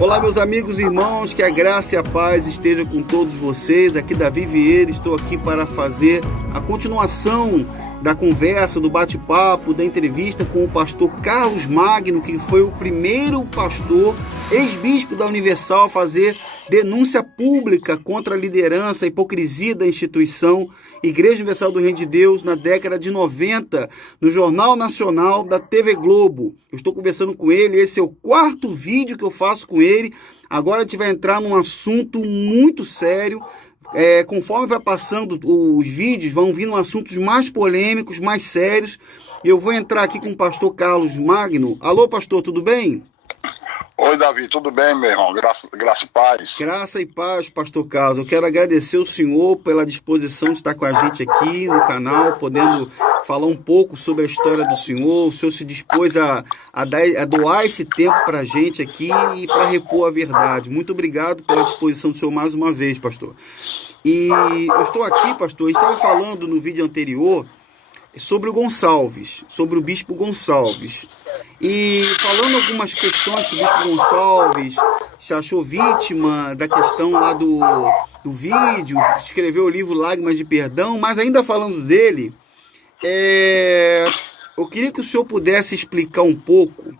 Olá, meus amigos e irmãos, que a graça e a paz esteja com todos vocês. Aqui Davi Vieira, estou aqui para fazer a continuação da conversa, do bate-papo, da entrevista com o pastor Carlos Magno, que foi o primeiro pastor, ex-bispo da Universal, a fazer denúncia pública contra a liderança, a hipocrisia da instituição Igreja Universal do Reino de Deus na década de 90, no Jornal Nacional da TV Globo. Eu estou conversando com ele, esse é o quarto vídeo que eu faço com ele. Agora a gente vai entrar num assunto muito sério. Conforme vai passando os vídeos, vão vindo assuntos mais polêmicos, mais sérios. Eu vou entrar aqui com o pastor Carlos Magno. Alô, pastor, tudo bem? Oi, Davi, tudo bem, meu irmão? Graça e paz. Graça e paz, pastor Carlos. Eu quero agradecer o senhor pela disposição de estar com a gente aqui no canal, podendo falar um pouco sobre a história do senhor. O senhor se dispôs a doar esse tempo para a gente aqui e para repor a verdade. Muito obrigado pela disposição do senhor mais uma vez, pastor. E eu estou aqui, pastor, a gente estava falando no vídeo anterior sobre o Gonçalves, sobre o bispo Gonçalves. E falando algumas questões que o bispo Gonçalves se achou vítima da questão lá do vídeo, escreveu o livro Lágrimas de Perdão, mas ainda falando dele, eu queria que o senhor pudesse explicar um pouco,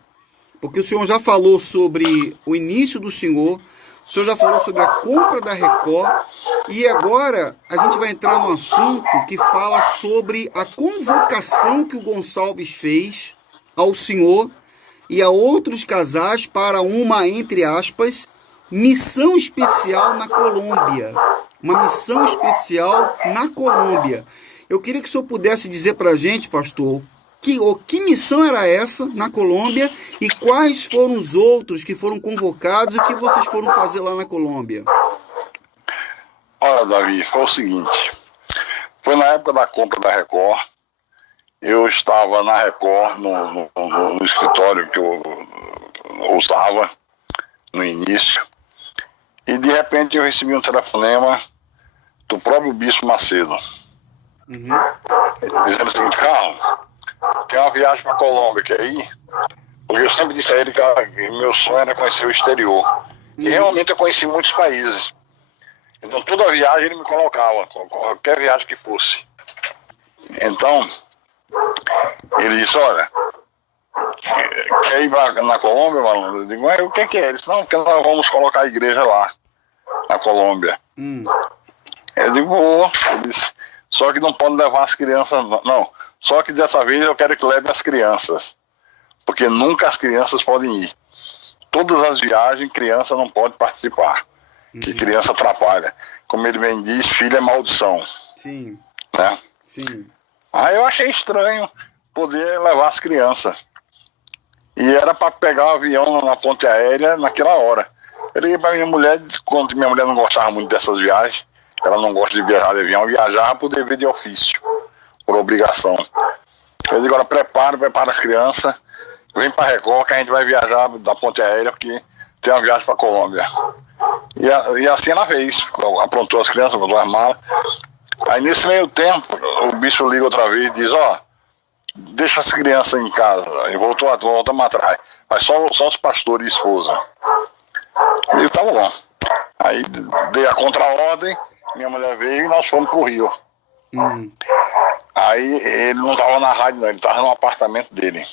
porque o senhor já falou sobre o início do senhor, o senhor já falou sobre a compra da Record, e agora a gente vai entrar num assunto que fala sobre a convocação que o Gonçalves fez ao senhor e a outros casais para uma, entre aspas, missão especial na Colômbia. Uma missão especial na Colômbia. Eu queria que o senhor pudesse dizer para a gente, pastor, que missão era essa na Colômbia e quais foram os outros que foram convocados e o que vocês foram fazer lá na Colômbia? Olha, Davi, foi o seguinte, foi na época da compra da Record, eu estava na Record, no escritório que eu usava no início, e de repente eu recebi um telefonema do próprio Bispo Macedo, dizendo o seguinte: Carlos, tem uma viagem para a Colômbia, quer ir? Porque eu sempre disse a ele que meu sonho era conhecer o exterior. E realmente eu conheci muitos países. Então toda viagem ele me colocava, qualquer viagem que fosse. Então, ele disse: olha, quer ir na Colômbia, mano? Eu digo: mas o que é? Ele disse: não, porque nós vamos colocar a igreja lá, na Colômbia. Eu digo: vou. Ele disse: só que não pode levar as crianças, não. Só que dessa vez eu quero que leve as crianças, porque nunca as crianças podem ir. Todas as viagens, criança não pode participar, que criança atrapalha. Como ele bem diz, filho é maldição. Sim. Né? Sim. Aí eu achei estranho poder levar as crianças. E era para pegar o avião na ponte aérea naquela hora. Eu liguei para minha mulher, quando minha mulher não gostava muito dessas viagens, ela não gosta de viajar de avião, viajar por dever de ofício, por obrigação. Eu digo: agora prepara as crianças, vem para Record que a gente vai viajar da ponte aérea, porque tem uma viagem para Colômbia. E assim ela fez, aprontou as crianças, aprontou as malas. Aí nesse meio tempo, o bispo liga outra vez e diz: ó, deixa as crianças em casa. E voltamos atrás. Mas só os pastores e esposa. Eu digo: tá bom. Aí dei a contra-ordem, minha mulher veio e nós fomos pro Rio. Aí ele não estava na rádio, não, ele estava no apartamento dele.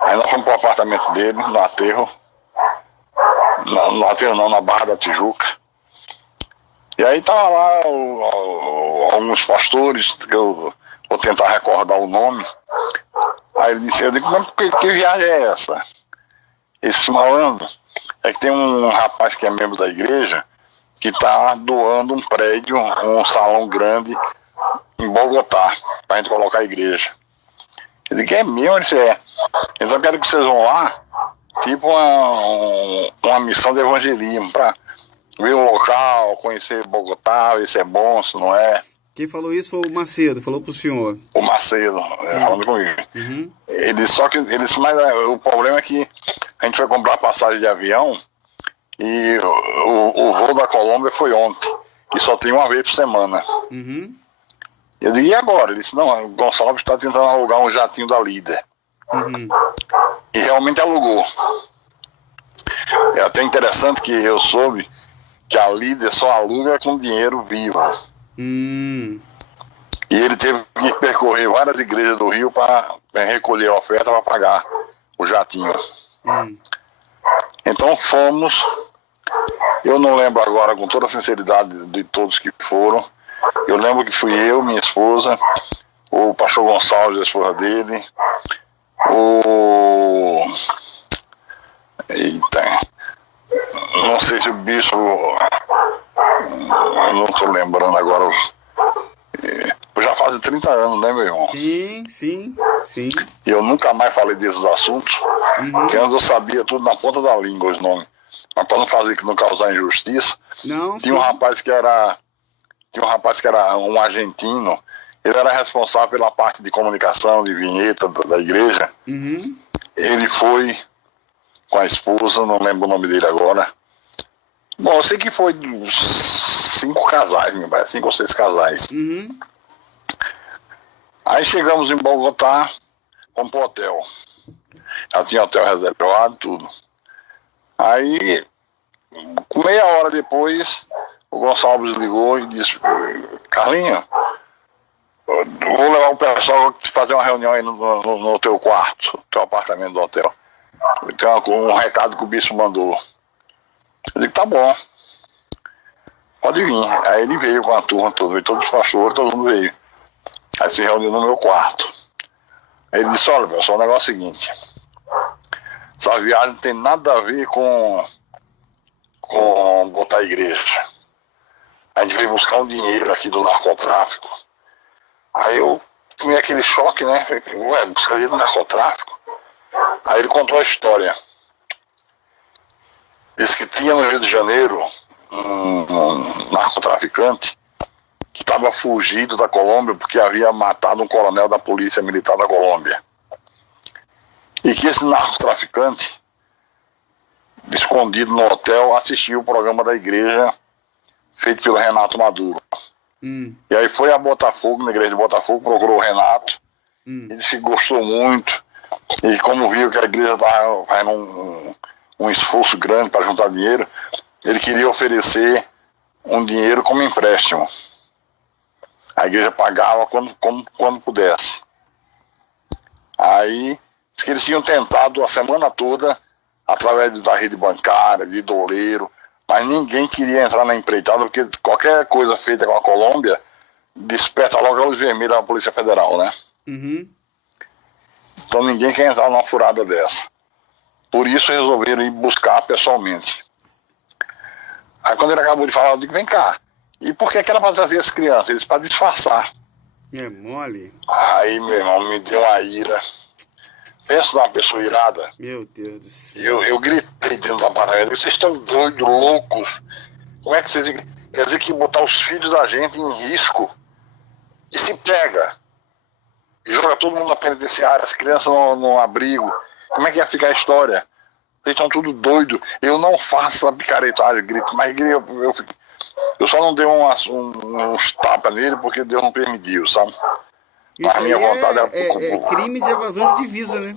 Aí nós fomos pro apartamento dele, no aterro. No aterro não, na Barra da Tijuca. E aí tava lá alguns pastores, que eu vou tentar recordar o nome. Aí ele disse: eu digo: mas que viagem é essa? Esse malandro é que tem um rapaz que é membro da igreja que está doando um prédio, um salão grande em Bogotá, para a gente colocar a igreja. Eu digo: é mesmo? Ele disse: é. Então eu quero que vocês vão lá, tipo uma missão de evangelismo, para ver o local, conhecer Bogotá, ver se é bom, se não é. Quem falou isso foi o Macedo, falou pro senhor. O Macedo, falando comigo. Ele disse: mas o problema é que a gente foi comprar passagem de avião e o voo da Colômbia foi ontem, e só tem uma vez por semana. Eu digo: e agora? Ele disse: não, o Gonçalves está tentando alugar um jatinho da Líder. E realmente alugou. É até interessante que eu soube que a líder só aluga com dinheiro vivo. E ele teve que percorrer várias igrejas do Rio para recolher a oferta para pagar o jatinho. Então fomos, eu não lembro agora com toda a sinceridade de todos que foram, eu lembro que fui eu, minha esposa, o pastor Gonçalves, a esposa dele, eita, não sei se o bispo, não estou lembrando agora, já faz 30 anos, né, meu irmão? Sim. E eu nunca mais falei desses assuntos, porque antes eu sabia tudo na ponta da língua, os nomes. Mas para não fazer, que não causar injustiça, tinha um rapaz que era um argentino, ele era responsável pela parte de comunicação, de vinheta da igreja. Ele foi com a esposa, não lembro o nome dele agora. Bom, eu sei que foi 5 casais, meu pai, 5 ou 6 casais. Aí chegamos em Bogotá, fomos pro hotel. Já tinha hotel reservado, tudo. Aí, meia hora depois, o Gonçalves ligou e disse: Carlinho, vou levar o pessoal para fazer uma reunião aí no teu quarto, no teu apartamento do hotel. Tem um recado que o bispo mandou. Eu digo: tá bom, pode vir. Aí ele veio com a turma toda, todos os pastores, todo mundo veio. Aí se reuniu no meu quarto. Aí ele disse: olha, pessoal, o negócio é o seguinte, essa viagem não tem nada a ver com botar a igreja. A gente veio buscar um dinheiro aqui do narcotráfico. Aí eu tomei aquele choque, né? Falei: ué, buscar dinheiro do narcotráfico? Aí ele contou a história. Disse que tinha no Rio de Janeiro um narcotraficante que estava fugido da Colômbia porque havia matado um coronel da Polícia Militar da Colômbia. E que esse narcotraficante, escondido no hotel, assistiu o programa da igreja feito pelo Renato Maduro. E aí foi a Botafogo, na igreja de Botafogo, procurou o Renato. Ele disse que gostou muito. E como viu que a igreja estava fazendo um esforço grande para juntar dinheiro, ele queria oferecer um dinheiro como empréstimo. A igreja pagava quando pudesse. Aí, diz que eles tinham tentado a semana toda, através da rede bancária, de doleiro, mas ninguém queria entrar na empreitada, porque qualquer coisa feita com a Colômbia desperta logo a luz vermelha da Polícia Federal, né? Então ninguém quer entrar numa furada dessa. Por isso resolveram ir buscar pessoalmente. Aí quando ele acabou de falar, eu digo: vem cá, e por que era para trazer as crianças? Eles para disfarçar. É mole. Aí, meu irmão, me deu uma ira. Pensa numa pessoa irada. Meu Deus do céu. Eu gritei dentro do apartamento: vocês estão doidos, loucos? Como é que vocês... Quer dizer que botar os filhos da gente em risco e se pega e joga todo mundo na penitenciária, as crianças no abrigo. Como é que ia ficar a história? Eles estão tudo doidos. Eu não faço a picaretagem, grito, mas eu só não dei uns tapas nele porque Deus não permitiu, sabe? Isso a minha vontade é crime de evasão de divisa, né?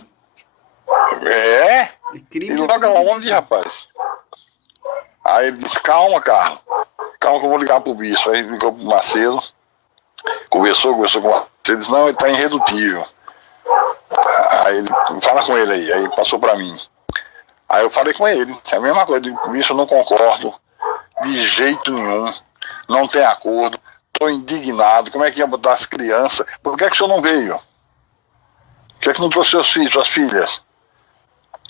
É? Crime Ele de logo evasão de onde, divisa. rapaz? Aí ele disse: calma, Carlos. Calma que eu vou ligar pro bicho. Aí ele ligou pro Macedo. Conversou com o Macedo. Ele disse: não, ele tá irredutível. Aí ele: fala com ele aí. Aí passou pra mim. Aí eu falei com ele. É a mesma coisa. Bicho, eu não concordo. De jeito nenhum. Não tem acordo. Tô indignado. Como é que ia botar as crianças? Por que o senhor não veio? Por que não trouxe seus filhos, suas filhas?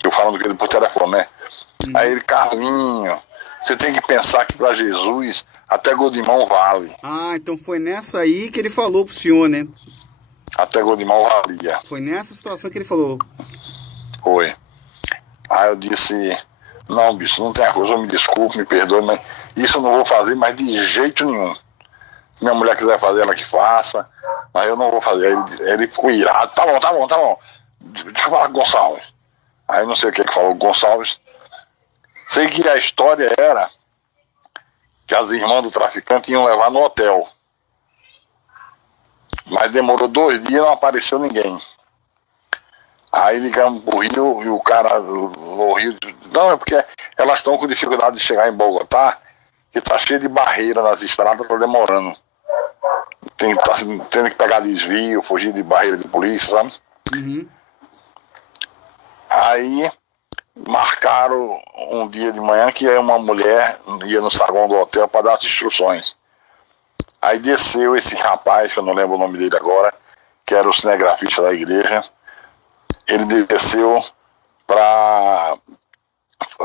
Eu falando com ele por telefone, né? Aí ele: Carlinho, você tem que pensar que para Jesus até Godimão vale. Ah, então foi nessa aí que ele falou pro senhor, né? Até Godimão valia. Foi nessa situação que ele falou. Foi. Aí eu disse: não, bicho, não tem a coisa, me desculpe, me perdoe, mas isso eu não vou fazer mais de jeito nenhum. Se minha mulher quiser fazer, ela que faça, mas eu não vou fazer. Aí ele ficou irado: tá bom. Deixa eu falar com o Gonçalves. Aí não sei o que falou o Gonçalves. Sei que a história era que as irmãs do traficante iam levar no hotel. Mas demorou 2 dias e não apareceu ninguém. Aí ligamos pro Rio e o cara no Rio, não, é porque elas estão com dificuldade de chegar em Bogotá, que tá cheio de barreira nas estradas, tá demorando. Tá tendo que pegar desvio, fugir de barreira de polícia, sabe? Uhum. Aí marcaram um dia de manhã que uma mulher ia no saguão do hotel para dar as instruções. Aí desceu esse rapaz, que eu não lembro o nome dele agora, que era o cinegrafista da igreja. Ele desceu para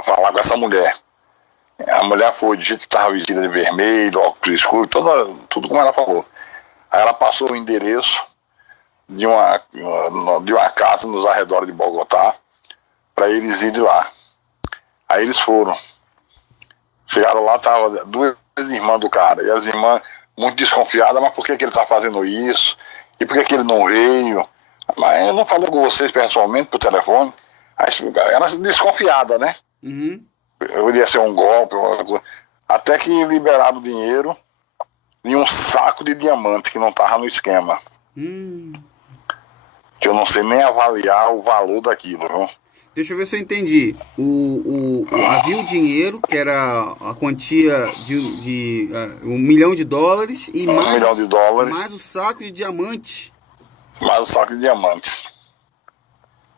falar com essa mulher. A mulher foi de jeito que estava vestida de vermelho, óculos escuros, tudo como ela falou. Aí ela passou o endereço de uma casa nos arredores de Bogotá para eles irem lá. Aí eles foram. Chegaram lá, estavam duas irmãs do cara. E as irmãs muito desconfiadas, mas por que ele está fazendo isso? E por que ele não veio? Mas eu não falou com vocês pessoalmente por telefone. Aí ela desconfiada, né? Uhum. Eu ia ser um golpe, até que liberaram o dinheiro e um saco de diamante que não estava no esquema. Que eu não sei nem avaliar o valor daquilo, viu? Deixa eu ver se eu entendi. Havia o dinheiro, que era a quantia de $1 milhão e mais, $1 milhão. Mais o saco de diamante. Mais o saco de diamante.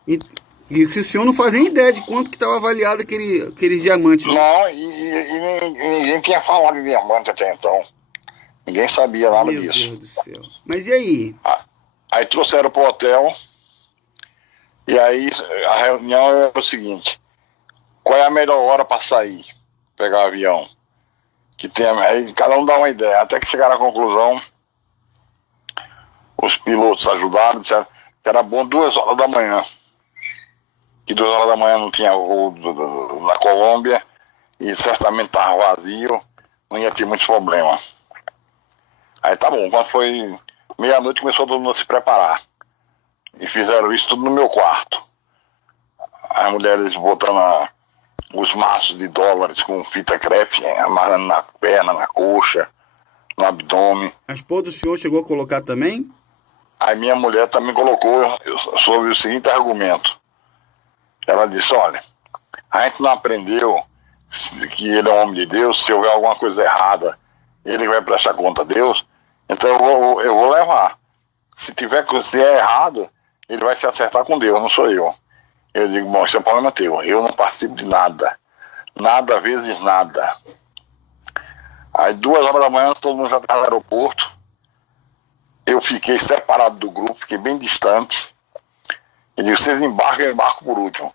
E que o senhor não faz nem ideia de quanto que estava avaliado aqueles diamantes. Né? Não, e ninguém tinha falado de diamante até então. Ninguém sabia nada disso. Meu Deus do céu. Mas e aí? Aí trouxeram pro hotel. E aí a reunião era o seguinte: qual é a melhor hora para sair, pegar o avião? Aí cada um dá uma ideia, até que chegaram à conclusão, os pilotos ajudaram, disseram que era bom 2 horas da manhã. Que 2 horas da manhã não tinha voo na Colômbia e certamente estava vazio, não ia ter muitos problemas. Aí tá bom, quando foi meia-noite começou todo mundo a se preparar. E fizeram isso tudo no meu quarto. As mulheres botando os maços de dólares com fita crepe, amarrando na perna, na coxa, no abdômen. A esposa do senhor chegou a colocar também? Aí minha mulher também colocou sobre o seguinte argumento. Ela disse, olha, a gente não aprendeu que ele é um homem de Deus, se houver alguma coisa errada, ele vai prestar conta a Deus, então eu vou levar. Se é errado, ele vai se acertar com Deus, não sou eu. Eu digo, bom, isso é problema teu, eu não participo de nada. Nada vezes nada. Aí 2 horas da manhã, todo mundo já estava no aeroporto. Eu fiquei separado do grupo, fiquei bem distante. E digo, vocês embarcam, eu embarco por último.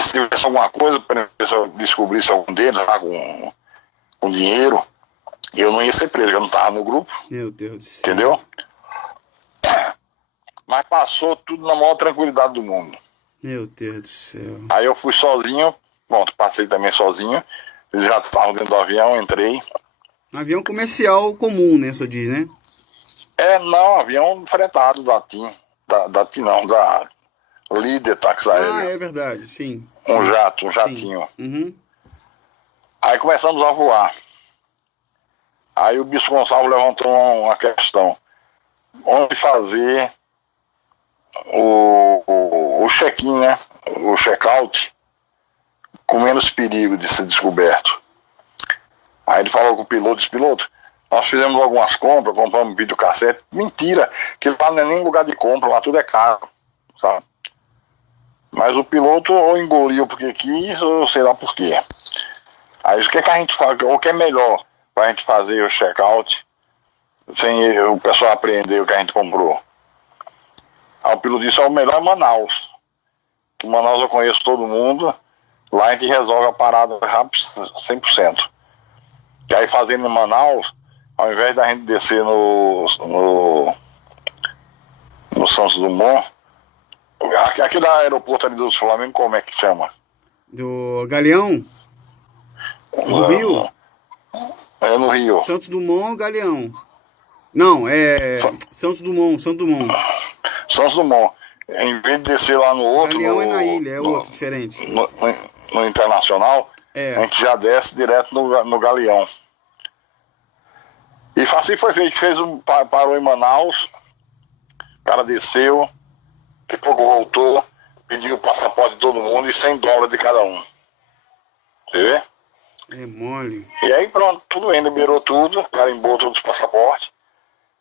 Se tivesse alguma coisa, se eu descobrisse algum deles lá com dinheiro, eu não ia ser preso, eu não estava no grupo. Meu Deus do céu. Entendeu? Mas passou tudo na maior tranquilidade do mundo. Meu Deus do céu. Aí eu fui sozinho, pronto, passei também sozinho. Eles já estavam dentro do avião, entrei. Avião comercial comum, né, só diz, né? Não, avião fretado da TIM. Da Líder Táxi Aéreo. Ah, é verdade, sim. Um jatinho. Uhum. Aí começamos a voar. Aí o Bispo Gonçalves levantou uma questão. Onde fazer o check-in, né? O check-out com menos perigo de ser descoberto. Aí ele falou com o piloto, disse, piloto, nós fizemos algumas compras, compramos videocassete. Mentira, que lá não é nem lugar de compra, lá tudo é caro, sabe? Mas o piloto ou engoliu porque quis, ou sei lá por quê. Aí o que a gente faz? O que é melhor para a gente fazer o check-out sem o pessoal apreender o que a gente comprou? Aí o piloto disse, o melhor é Manaus. Em Manaus eu conheço todo mundo, lá a gente resolve a parada rápido 100%. E aí fazendo em Manaus, ao invés da gente descer no Santos Dumont, aquele aeroporto ali do Flamengo, como é que chama? Do Galeão? No Rio? É no Rio. Santos Dumont, Galeão. Não, é Santos Dumont. Santos Dumont. Em vez de descer lá no outro... Galeão é na ilha, é outro, diferente. No Internacional, a gente já desce direto no Galeão. E assim foi feito. Parou em Manaus, o cara desceu, daqui a pouco voltou, pedi o passaporte de todo mundo e $100 de cada um. Você vê? É mole. E aí pronto, tudo bem, liberou tudo, carimbou todos os passaportes.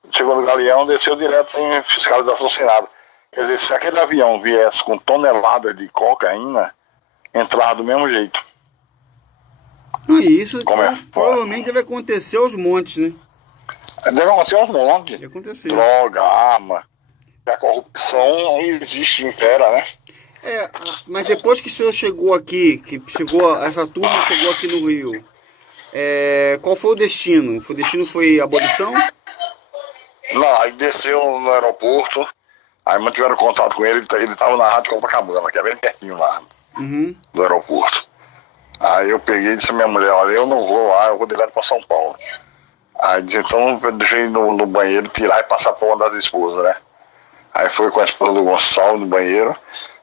Chegou no Galeão, desceu direto sem fiscalização, sem nada. Quer dizer, se aquele avião viesse com toneladas de cocaína, entrava do mesmo jeito. E isso provavelmente deve acontecer aos montes, né? Deve acontecer aos montes. Deve acontecer. Droga, arma. A corrupção existe, impera, né? Mas depois que o senhor chegou aqui, essa turma chegou aqui no Rio, qual foi o destino? O destino foi a abolição? Não, aí desceu no aeroporto, aí mantiveram contato com ele estava na Rádio Copacabana, que é bem pertinho lá, do aeroporto. Aí eu peguei e disse à minha mulher, olha, eu não vou lá, eu vou direto para São Paulo. Aí disse, então eu deixei no banheiro tirar e passar para uma das esposas, né? Aí foi com a esposa do Gonçalves no banheiro,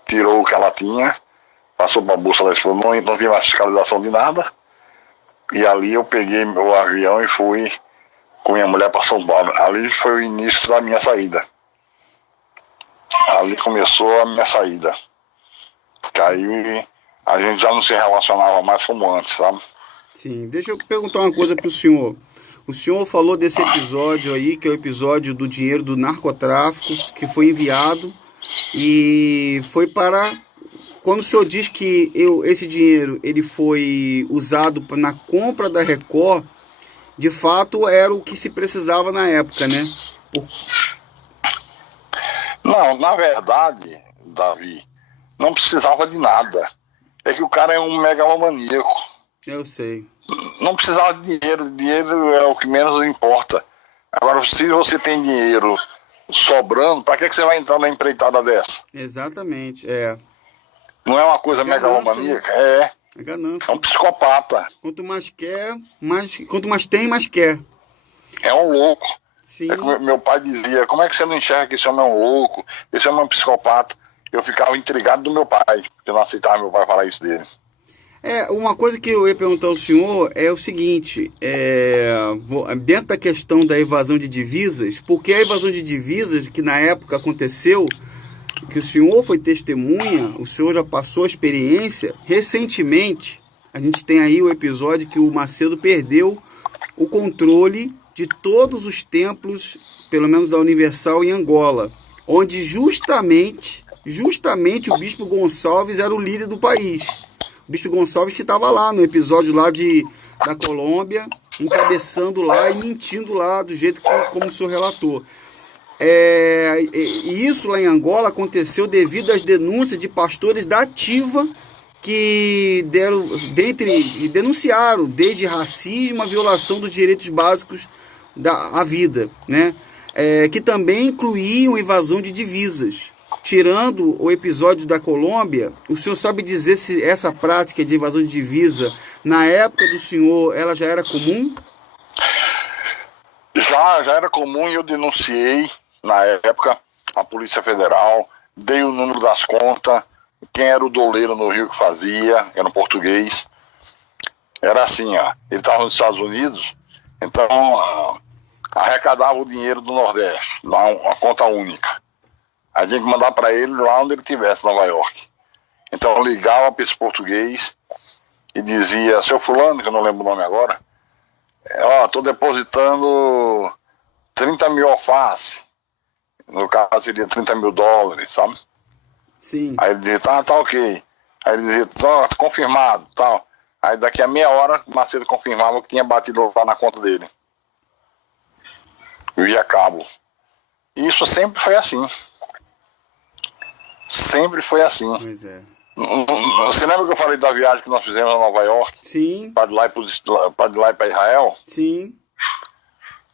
tirou o que ela tinha, passou para a bolsa da esposa, não vi mais fiscalização de nada. E ali eu peguei o avião e fui com minha mulher para São Paulo. Ali foi o início da minha saída. Ali começou a minha saída. Porque aí a gente já não se relacionava mais como antes, sabe? Sim, deixa eu perguntar uma coisa para o senhor. O senhor falou desse episódio aí, que é o episódio do dinheiro do narcotráfico, que foi enviado e foi para... Quando o senhor diz que esse dinheiro ele foi usado na compra da Record, de fato era o que se precisava na época, né? Não, na verdade, Davi, não precisava de nada. É que o cara é um megalomaníaco. Eu sei. Não precisava de dinheiro. Dinheiro é o que menos importa. Agora, se você tem dinheiro sobrando, para que você vai entrar na empreitada dessa? Exatamente, Não é uma coisa megalomaníaca? É ganância. É um psicopata. Quanto mais quer, quanto mais tem, mais quer. É um louco. Sim. É como meu pai dizia, como é que você não enxerga que esse homem é um louco? Esse homem é um psicopata. Eu ficava intrigado do meu pai, porque eu não aceitava meu pai falar isso dele. Uma coisa que eu ia perguntar ao senhor é o seguinte, dentro da questão da evasão de divisas, porque a evasão de divisas que na época aconteceu, que o senhor foi testemunha, o senhor já passou a experiência, recentemente a gente tem aí o episódio que o Macedo perdeu o controle de todos os templos, pelo menos da Universal em Angola, onde justamente o Bispo Gonçalves era o líder do país. O Bispo Gonçalves que estava lá no episódio lá da Colômbia, encabeçando lá e mentindo lá do jeito como o senhor relatou. E isso lá em Angola aconteceu devido às denúncias de pastores da Ativa que denunciaram desde racismo a violação dos direitos básicos à vida, né? Que também incluíam invasão de divisas. Tirando o episódio da Colômbia, o senhor sabe dizer se essa prática de invasão de divisa, na época do senhor, ela já era comum? Já era comum e eu denunciei, na época, a Polícia Federal, dei o número das contas, quem era o doleiro no Rio que fazia, era um português. Era assim, ele estava nos Estados Unidos, então arrecadava o dinheiro do Nordeste, uma conta única. A gente mandava para ele lá onde ele estivesse, Nova York. Então eu ligava para esse português e dizia, seu fulano, que eu não lembro o nome agora, estou depositando 30 mil alface, no caso seria $30 mil, sabe? Sim. Aí ele dizia, tá ok. Aí ele dizia, tá confirmado, tal. Aí daqui a meia hora, o Macedo confirmava que tinha batido lá na conta dele. Via cabo. E isso sempre foi assim. Sempre foi assim. Pois é. Você lembra que eu falei da viagem que nós fizemos a Nova York? Sim. Para de lá e para Israel? Sim.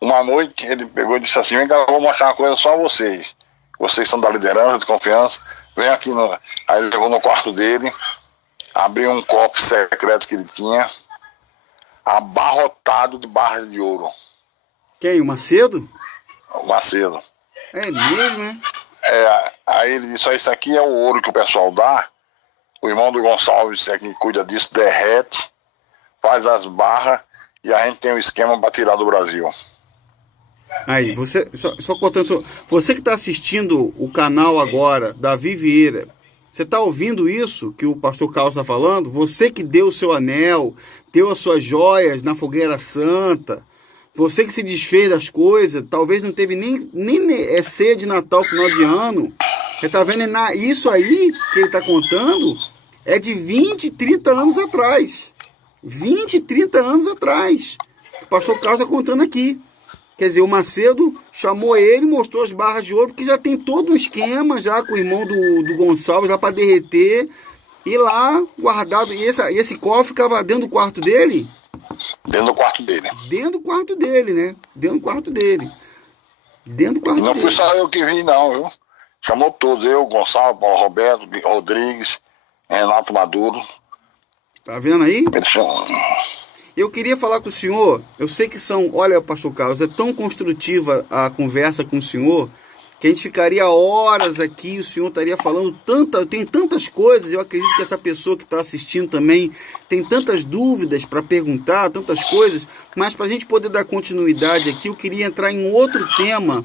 Uma noite ele pegou e disse assim, vem cá, eu vou mostrar uma coisa só a vocês. Vocês são da liderança, de confiança. Vem aqui. Aí ele levou no quarto dele, abriu um copo secreto que ele tinha, abarrotado de barras de ouro. Quem? O Macedo? O Macedo. É mesmo, né? Aí ele disse, isso aqui é o ouro que o pessoal dá. O irmão do Gonçalves é quem cuida disso, derrete, faz as barras e a gente tem um esquema para tirar do Brasil. Aí, você, só cortando, você que está assistindo o canal agora, Davi Vieira, Você está ouvindo isso que o pastor Carlos está falando? Você que deu o seu anel, deu as suas joias na fogueira santa, você que se desfez das coisas, talvez não teve nem ceia de Natal, final de ano. Você está vendo? Isso aí que ele está contando é de 20, 30 anos atrás. 20, 30 anos atrás. O pastor Carlos está contando aqui. Quer dizer, o Macedo chamou ele, mostrou as barras de ouro, porque já tem todo um esquema já com o irmão do Gonçalves já para derreter. E lá, guardado. E esse cofre ficava dentro do quarto dele? Dentro do quarto dele. Dentro do quarto dele, né? Dentro do quarto dele. Dentro do quarto dele. Não fui só eu que vi, não, viu? Chamou todos. Eu, Gonçalves, Paulo Roberto, Rodrigues, Renato Maduro. Tá vendo aí? Eles chamam. Eu queria falar com o senhor, eu sei que olha, pastor Carlos, é tão construtiva a conversa com o senhor, que a gente ficaria horas aqui, o senhor estaria falando tem tantas coisas, eu acredito que essa pessoa que está assistindo também tem tantas dúvidas para perguntar, tantas coisas, mas para a gente poder dar continuidade aqui, eu queria entrar em outro tema,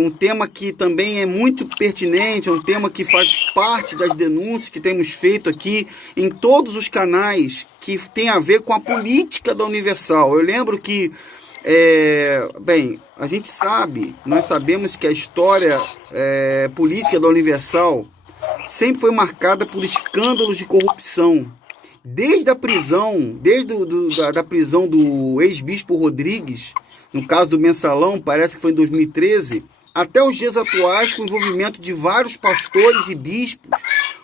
um tema que também é muito pertinente, é um tema que faz parte das denúncias que temos feito aqui em todos os canais, que tem a ver com a política da Universal. Eu lembro que, a gente sabe, nós sabemos que a história política da Universal sempre foi marcada por escândalos de corrupção. Desde a prisão, da prisão do ex-bispo Rodrigues, no caso do Mensalão, parece que foi em 2013, até os dias atuais, com o envolvimento de vários pastores e bispos,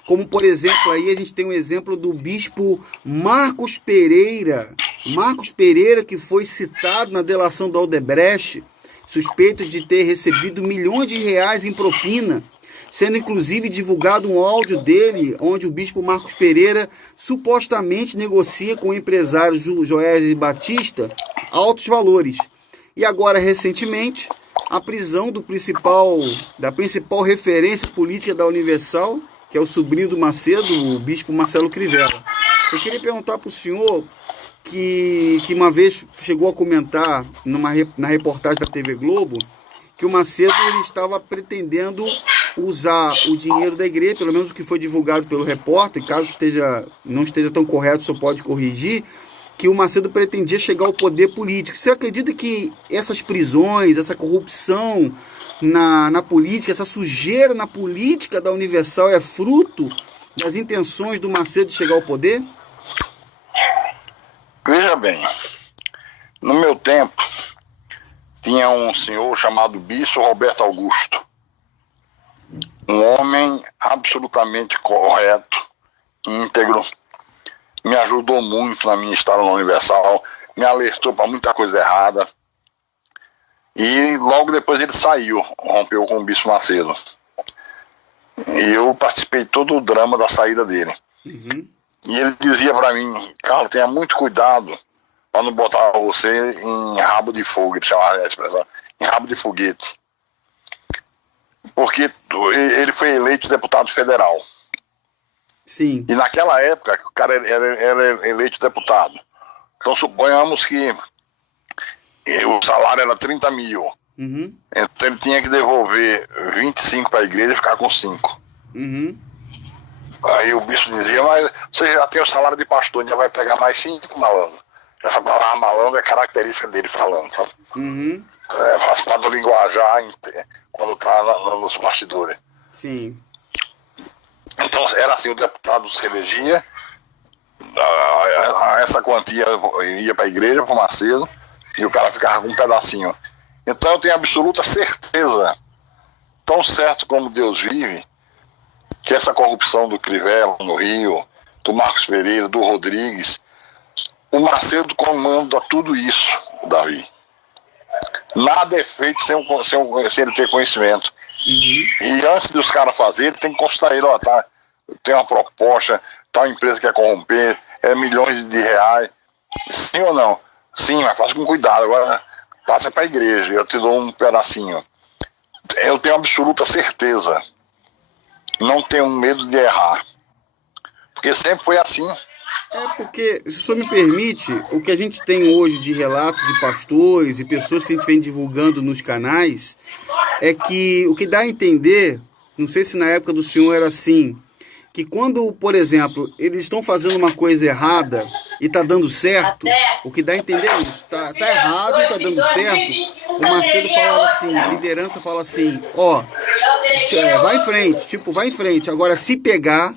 como, por exemplo, aí a gente tem um exemplo do bispo Marcos Pereira. Marcos Pereira, que foi citado na delação da Odebrecht, suspeito de ter recebido milhões de reais em propina, sendo inclusive divulgado um áudio dele, onde o bispo Marcos Pereira supostamente negocia com o empresário Joés Batista altos valores. E agora, recentemente, a prisão da principal referência política da Universal, que é o sobrinho do Macedo, o bispo Marcelo Crivella. Eu queria perguntar para o senhor que uma vez chegou a comentar na reportagem da TV Globo que o Macedo ele estava pretendendo usar o dinheiro da igreja, pelo menos o que foi divulgado pelo repórter, caso não esteja tão correto, só pode corrigir, que o Macedo pretendia chegar ao poder político. Você acredita que essas prisões, essa corrupção na política, essa sujeira na política da Universal é fruto das intenções do Macedo de chegar ao poder? Veja bem, no meu tempo, tinha um senhor chamado Bispo Roberto Augusto, um homem absolutamente correto, íntegro, me ajudou muito na minha história na Universal, me alertou para muita coisa errada, e logo depois ele saiu, rompeu com o Bispo Macedo. E eu participei de todo o drama da saída dele. Uhum. E ele dizia para mim, Carlos, tenha muito cuidado para não botar você em rabo de fogo, ele chamava a expressão, em rabo de foguete. Porque ele foi eleito deputado federal. Sim. E naquela época, o cara era eleito deputado. Então suponhamos que o salário era 30 mil. Uhum. Então ele tinha que devolver 25 para a igreja e ficar com 5. Uhum. Aí o bispo dizia, mas você já tem o salário de pastor, ainda vai pegar mais 5, malandro. Essa palavra malandro é característica dele falando, sabe? Uhum. Faz parte do linguajar quando tá nos bastidores. Sim. Então era assim, o deputado se elegia, essa quantia ia para a igreja, para o Macedo, e o cara ficava com um pedacinho. Então eu tenho absoluta certeza, tão certo como Deus vive, que essa corrupção do Crivella no Rio, do Marcos Pereira, do Rodrigues, o Macedo comanda tudo isso, Davi. Nada é feito sem ele ter conhecimento. Uhum. E antes dos caras fazerem, tem que consultar ele, tá, tem uma proposta, tal empresa quer corromper, milhões de reais. Sim ou não? Sim, mas faça com cuidado. Agora passa para a igreja, eu te dou um pedacinho. Eu tenho absoluta certeza. Não tenho medo de errar. Porque sempre foi assim. Porque, se o senhor me permite, o que a gente tem hoje de relato de pastores e pessoas que a gente vem divulgando nos canais, é que o que dá a entender, não sei se na época do senhor era assim, que quando, por exemplo, eles estão fazendo uma coisa errada e está dando certo, o que dá a entender é isso, tá errado e está dando certo, o Macedo falava assim, a liderança fala assim, ó, vai em frente, tipo, vai em frente, agora se pegar,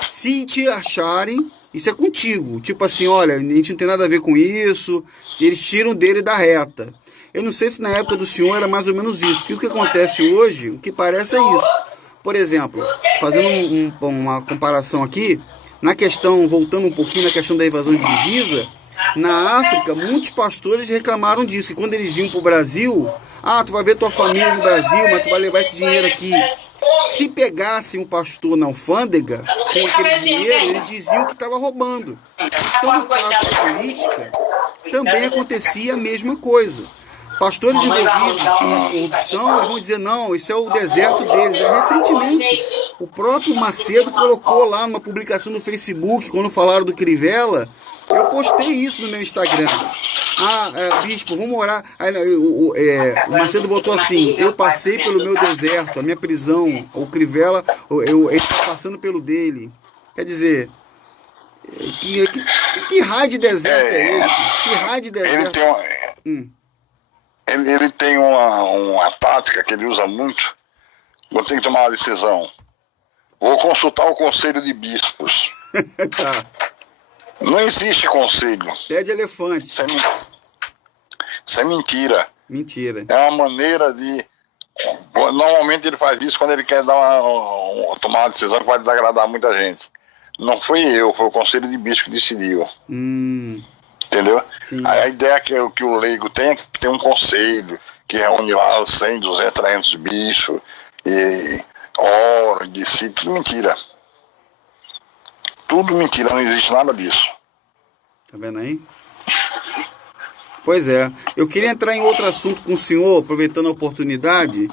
se te acharem, isso é contigo, tipo assim, olha, a gente não tem nada a ver com isso, e eles tiram dele da reta. Eu não sei se na época do senhor era mais ou menos isso, porque o que acontece hoje, o que parece é isso. Por exemplo, fazendo uma comparação aqui, na questão, voltando um pouquinho na questão da evasão de divisa, na África, muitos pastores reclamaram disso, que quando eles vinham para o Brasil, tu vai ver tua família no Brasil, mas tu vai levar esse dinheiro aqui. Se pegassem um pastor na alfândega com aquele dinheiro, eles diziam que estava roubando. Então, no caso da política, também acontecia a mesma coisa. Pastores envolvidos com corrupção, eles vão dizer, não, isso é o deserto deles. Recentemente, o próprio Macedo colocou lá numa publicação no Facebook, quando falaram do Crivella, eu postei isso no meu Instagram. Bispo, vamos orar. O Macedo botou assim, eu passei pelo meu deserto, a minha prisão, o Crivella, ele está passando pelo dele. Quer dizer, que raio de deserto é esse? Que raio de deserto? Ele tem uma tática que ele usa muito quando tem que tomar uma decisão. Vou consultar o conselho de bispos. Tá. Não existe conselho. Pé de elefante. Isso é mentira. Mentira. É uma maneira de... Normalmente ele faz isso quando ele quer tomar uma decisão que vai desagradar muita gente. Não foi eu, foi o conselho de bispos que decidiu. Entendeu? A ideia que o leigo tem é que tem um conselho que reúne lá 100, 200, 300 bichos e ora, decide, tudo mentira. Tudo mentira, não existe nada disso. Tá vendo aí? Pois é. Eu queria entrar em outro assunto com o senhor, aproveitando a oportunidade.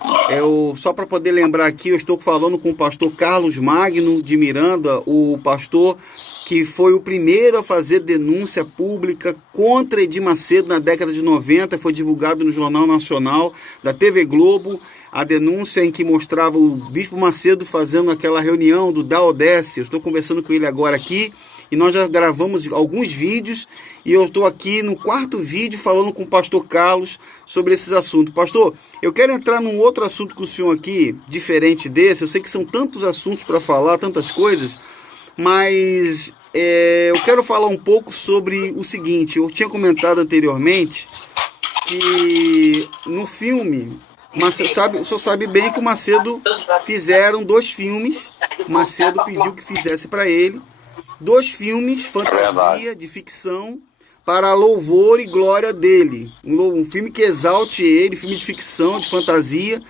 Só para poder lembrar aqui, eu estou falando com o pastor Carlos Magno de Miranda, o pastor que foi o primeiro a fazer denúncia pública contra Edir Macedo na década de 90, foi divulgado no Jornal Nacional da TV Globo, a denúncia em que mostrava o Bispo Macedo fazendo aquela reunião do Daodece. Eu estou conversando com ele agora aqui, e nós já gravamos alguns vídeos, e eu estou aqui no 4º vídeo falando com o pastor Carlos sobre esses assuntos. Pastor, eu quero entrar num outro assunto com o senhor aqui, diferente desse. Eu sei que são tantos assuntos para falar, tantas coisas, mas eu quero falar um pouco sobre o seguinte. Eu tinha comentado anteriormente que no filme, o senhor sabe bem que o Macedo fizeram 2 filmes, o Macedo pediu que fizesse para ele, 2 filmes, fantasia, de ficção, para louvor e glória dele. Um filme que exalte ele, filme de ficção, de fantasia,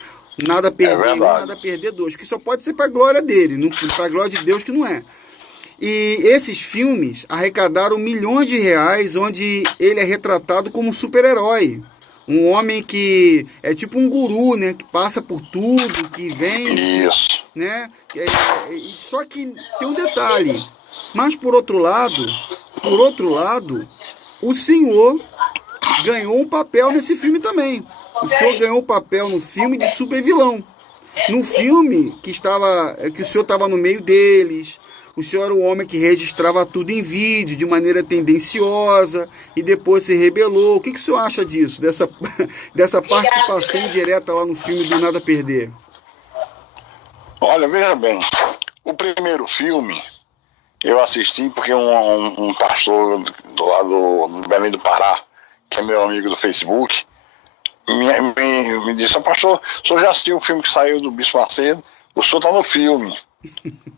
nada a perder, nada a perder 2, que só pode ser para a glória dele, para a glória de Deus que não é. E esses filmes arrecadaram milhões de reais, onde ele é retratado como um super-herói. Um homem que é tipo um guru, né? Que passa por tudo, que vence. Isso. Né? Só que tem um detalhe. Mas por outro lado, o senhor ganhou um papel nesse filme também. O senhor ganhou um papel no filme de super vilão. No filme que o senhor estava no meio deles. O senhor era o homem que registrava tudo em vídeo, de maneira tendenciosa, e depois se rebelou. O que o senhor acha disso, dessa participação direta lá no filme do Nada a Perder? Olha, veja bem, o primeiro filme eu assisti porque um pastor do lado do Belém do Pará, que é meu amigo do Facebook, me disse: pastor, o senhor já assistiu o filme que saiu do Bispo Macedo? O senhor está no filme.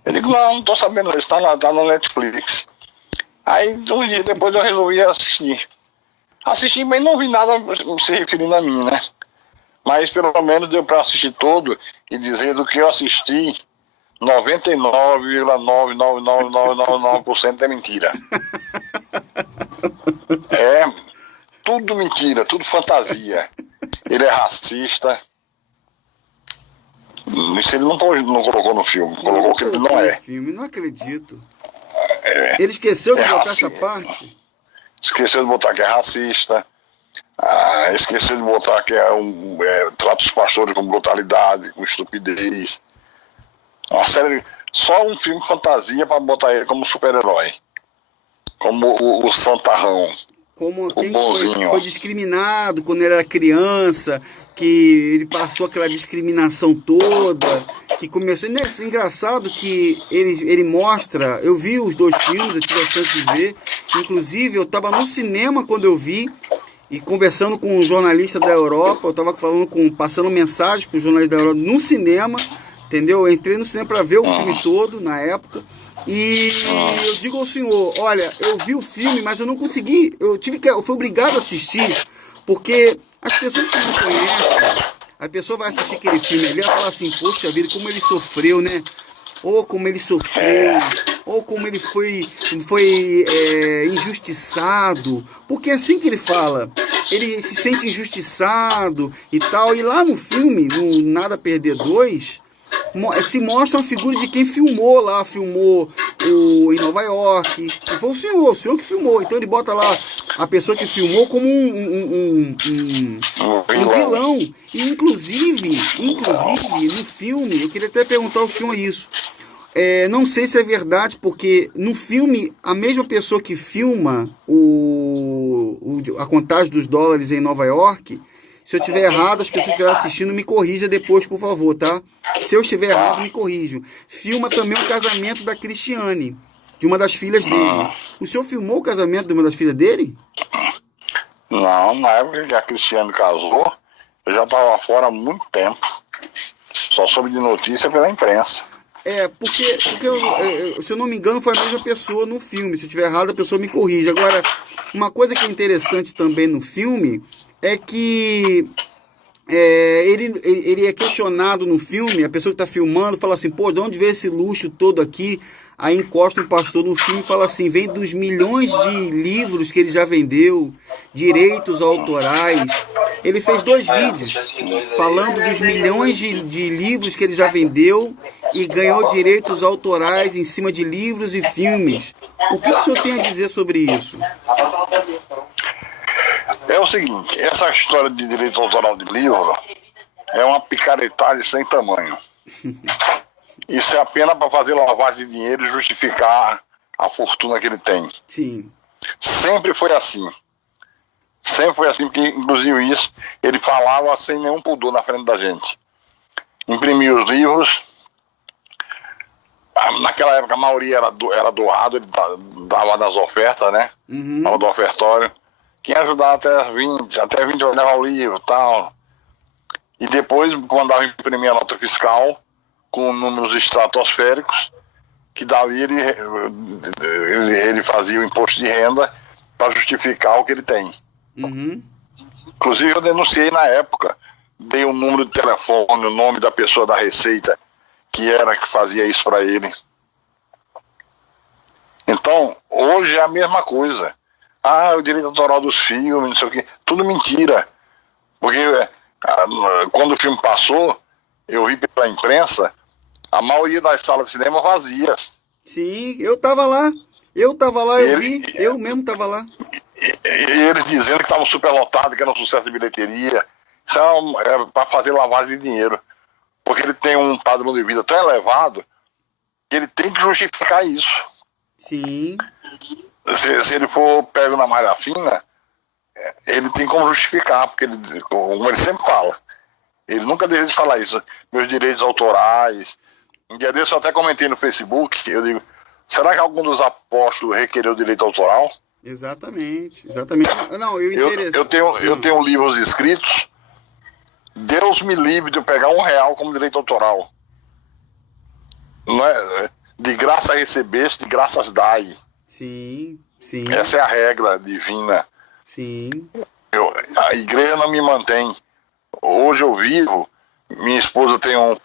Eu digo: não estou sabendo, ele está na Netflix. Aí um dia depois eu resolvi assistir. Assisti, mas não vi nada se referindo a mim, né? Mas pelo menos deu para assistir todo e dizer do que eu assisti, 99,99999% é mentira. É tudo mentira, tudo fantasia. Ele é racista. Isso ele não colocou no filme, colocou que ele não é. Filme, não acredito. Ele esqueceu de botar essa parte? Esqueceu de botar que é racista. Esqueceu de botar que trata os pastores com brutalidade, com estupidez. Uma série só um filme de fantasia para botar ele como super-herói. Como o Santarrão. Como o quem bonzinho. foi discriminado quando ele era criança, que ele passou aquela discriminação toda, que começou. É engraçado que ele mostra. Eu vi os dois filmes, eu tive a chance de ver. Inclusive, eu estava no cinema quando eu vi. E conversando com um jornalista da Europa, eu estava passando mensagem para os jornalistas da Europa no cinema, entendeu? Eu entrei no cinema para ver o filme todo na época. E eu digo ao senhor, olha, eu vi o filme, mas eu não consegui, eu fui obrigado a assistir, porque as pessoas que não conhecem, a pessoa vai assistir aquele filme ali e vai falar assim, poxa vida, como ele sofreu, né? Ou como ele sofreu, ou como ele foi injustiçado, porque é assim que ele fala, ele se sente injustiçado e tal, e lá no filme, no Nada a Perder 2, se mostra a figura de quem filmou em Nova York, e foi o senhor que filmou, então ele bota lá a pessoa que filmou como um vilão, e inclusive no filme, eu queria até perguntar ao senhor isso, não sei se é verdade, porque no filme, a mesma pessoa que filma a contagem dos dólares em Nova York, se eu estiver errado, as pessoas que estiverem assistindo, me corrija depois, por favor, tá? Se eu estiver errado, me corrijam. Filma também o casamento da Cristiane, de uma das filhas dele. O senhor filmou o casamento de uma das filhas dele? Não, na época que a Cristiane casou, eu já estava fora há muito tempo. Só soube de notícia pela imprensa. Porque se eu não me engano, foi a mesma pessoa no filme. Se eu estiver errado, a pessoa me corrige. Agora, uma coisa que é interessante também no filme é que ele é questionado no filme, a pessoa que está filmando fala assim, pô, de onde veio esse luxo todo aqui? Aí encosta um pastor no filme e fala assim, vem dos milhões de livros que ele já vendeu, direitos autorais. Ele fez 2 vídeos falando dos milhões de livros que ele já vendeu e ganhou direitos autorais em cima de livros e filmes. O que o senhor tem a dizer sobre isso? É o seguinte, essa história de direito autoral de livro é uma picaretagem sem tamanho. Isso é apenas para fazer lavagem de dinheiro e justificar a fortuna que ele tem. Sim. Sempre foi assim. Sempre foi assim, porque inclusive isso, ele falava sem nenhum pudor na frente da gente. Imprimia os livros, naquela época a maioria era doado, ele dava nas ofertas, né? Dava do ofertório. Quem ajudar até 20 vai levar o livro e tal. E depois mandava imprimir a nota fiscal com números estratosféricos, que dali ele fazia o imposto de renda para justificar o que ele tem. Inclusive eu denunciei na época, dei o número de telefone, o nome da pessoa da Receita que fazia isso para ele. Então, hoje é a mesma coisa. O direito autoral dos filmes, não sei o quê, tudo mentira. Porque quando o filme passou, eu vi pela imprensa, a maioria das salas de cinema vazias. Sim, eu tava lá, eu mesmo tava lá. E eles dizendo que estavam superlotados, que era um sucesso de bilheteria. Isso é para fazer lavagem de dinheiro. Porque ele tem um padrão de vida tão elevado que ele tem que justificar isso. Sim. Se ele for pego na malha fina, ele tem como justificar, porque como ele sempre fala, ele nunca deixa de falar isso. Meus direitos autorais. Um dia desse eu até comentei no Facebook, eu digo, será que algum dos apóstolos requereu direito autoral? Exatamente. Não, eu tenho livros escritos, Deus me livre de eu pegar R$1 como direito autoral. Não é? De graça recebeste, de graças dai. Sim. Essa é a regra divina. Sim. A igreja não me mantém. Hoje eu vivo, minha esposa tem um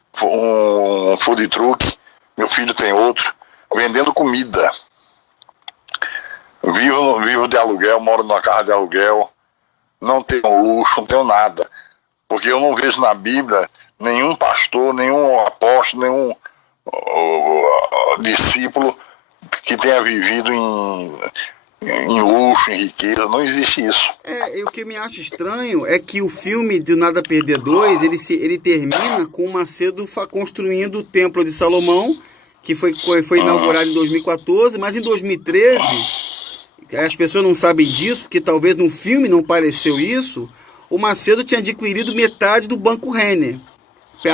food truck, meu filho tem outro, vendendo comida. Vivo de aluguel, moro numa casa de aluguel, não tenho luxo, não tenho nada. Porque eu não vejo na Bíblia nenhum pastor, nenhum apóstolo, nenhum discípulo que tenha vivido em luxo, em riqueza. Não existe isso. E o que me acha estranho é que o filme do Nada a Perder 2, ele termina com Macedo construindo o Templo de Salomão que foi inaugurado em 2014, mas em 2013, as pessoas não sabem disso, porque talvez no filme não pareceu isso, o Macedo tinha adquirido metade do Banco Renner,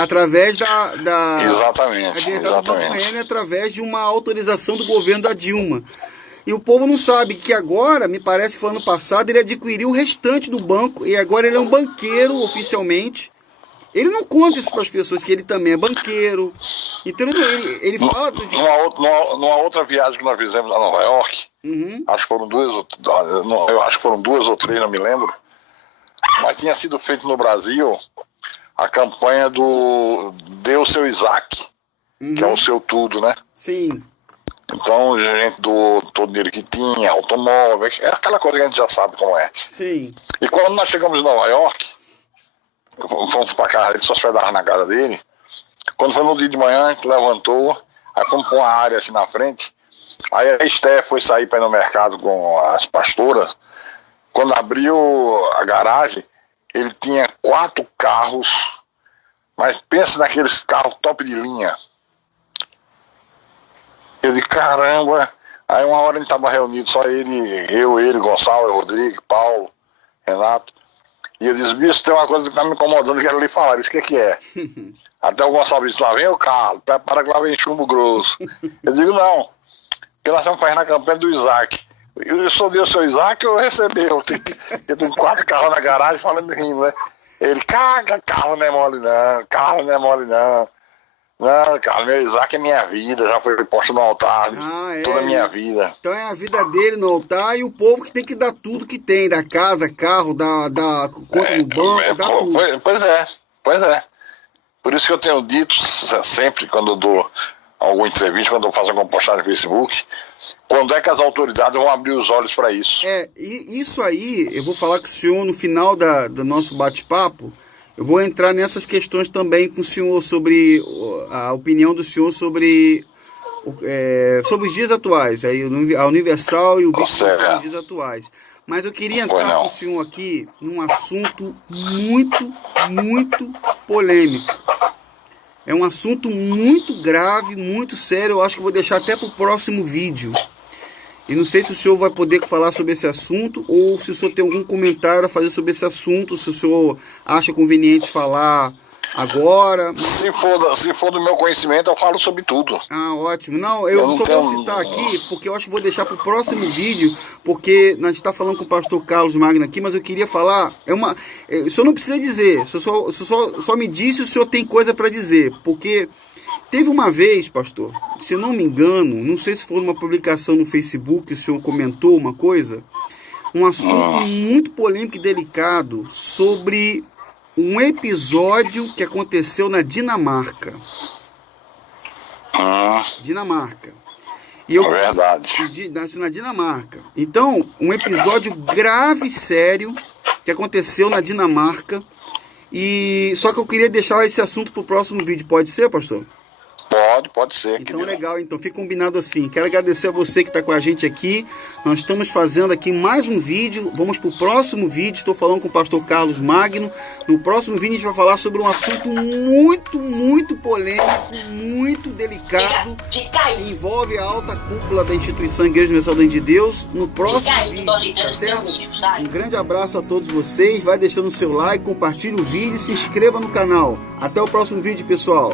através Exatamente. do Banco Renner, através de uma autorização do governo da Dilma. E o povo não sabe que agora, me parece que foi ano passado, ele adquiriu o restante do banco e agora ele é um banqueiro oficialmente. Ele não conta isso para as pessoas, que ele também é banqueiro. Então ele fala... Numa outra viagem que nós fizemos a Nova York, acho que foram duas ou três, não me lembro, mas tinha sido feito no Brasil a campanha do Dê o Seu Isaac, que é o seu tudo, né? Sim. Então a gente doou todo o dinheiro que tinha, automóvel, é aquela coisa que a gente já sabe como é. Sim. E quando nós chegamos em Nova York, fomos pra casa, ele só se hospedava na casa dele. Quando foi no dia de manhã, a gente levantou, aí fomos pra uma área assim na frente. Aí a Esté foi sair para ir no mercado com as pastoras. Quando abriu a garagem, ele tinha 4 carros, mas pensa naqueles carros top de linha. Eu disse, caramba. Aí uma hora a gente tava reunido, só ele, Gonçalo, Rodrigo, Paulo, Renato. E eu disse, bicho, tem uma coisa que tá me incomodando, quero lhe falar. Isso que é? Até o Gonçalo disse, lá vem o carro, prepara que lá vem chumbo grosso. Eu digo, não, porque nós estamos fazendo a campanha do Isaac. Eu só dei o seu Isaac ou recebeu? Eu tenho 4 carros na garagem falando rindo, né? Ele, carro não é mole não, carro não é mole não. Não, cara, meu Isaac é minha vida, já foi posto no altar, toda a minha vida. Então é a vida dele no altar e o povo que tem que dar tudo que tem, da casa, carro, da conta no banco, dá tudo. Pois é. Por isso que eu tenho dito sempre, quando eu dou alguma entrevista, quando eu faço alguma postagem no Facebook, quando é que as autoridades vão abrir os olhos para isso? E isso aí, eu vou falar com o senhor no final do nosso bate-papo. Eu vou entrar nessas questões também com o senhor, sobre a opinião do senhor sobre os dias atuais, aí, a Universal e o Bispo sobre os dias atuais. Mas eu queria entrar com o senhor aqui num assunto muito, muito polêmico. É um assunto muito grave, muito sério. Eu acho que vou deixar até para o próximo vídeo. E não sei se o senhor vai poder falar sobre esse assunto ou se o senhor tem algum comentário a fazer sobre esse assunto, se o senhor acha conveniente falar agora. Se for do meu conhecimento, eu falo sobre tudo. Ah, ótimo. Não, eu só vou citar aqui, porque eu acho que vou deixar para o próximo vídeo, porque nós estamos falando com o pastor Carlos Magno aqui, mas eu queria falar, o senhor não precisa dizer, o senhor só me disse se o senhor tem coisa para dizer, porque... Teve uma vez, pastor, se eu não me engano, não sei se foi numa publicação no Facebook, o senhor comentou uma coisa, um assunto muito polêmico e delicado sobre um episódio que aconteceu na Dinamarca. Dinamarca. Verdade. Na Dinamarca. Então, um episódio grave e sério que aconteceu na Dinamarca. Só que eu queria deixar esse assunto para o próximo vídeo. Pode ser, pastor? Pode ser. Então legal, então fica combinado assim. Quero agradecer a você que está com a gente aqui. Nós estamos fazendo aqui mais um vídeo. Vamos para o próximo vídeo. Estou falando com o pastor Carlos Magno. No próximo vídeo a gente vai falar sobre um assunto muito, muito polêmico, muito delicado, que envolve a alta cúpula da instituição Igreja Universal de Deus. No próximo vídeo, tá certo? Um grande abraço a todos vocês. Vai deixando o seu like, compartilhe o vídeo e se inscreva no canal. Até o próximo vídeo, pessoal.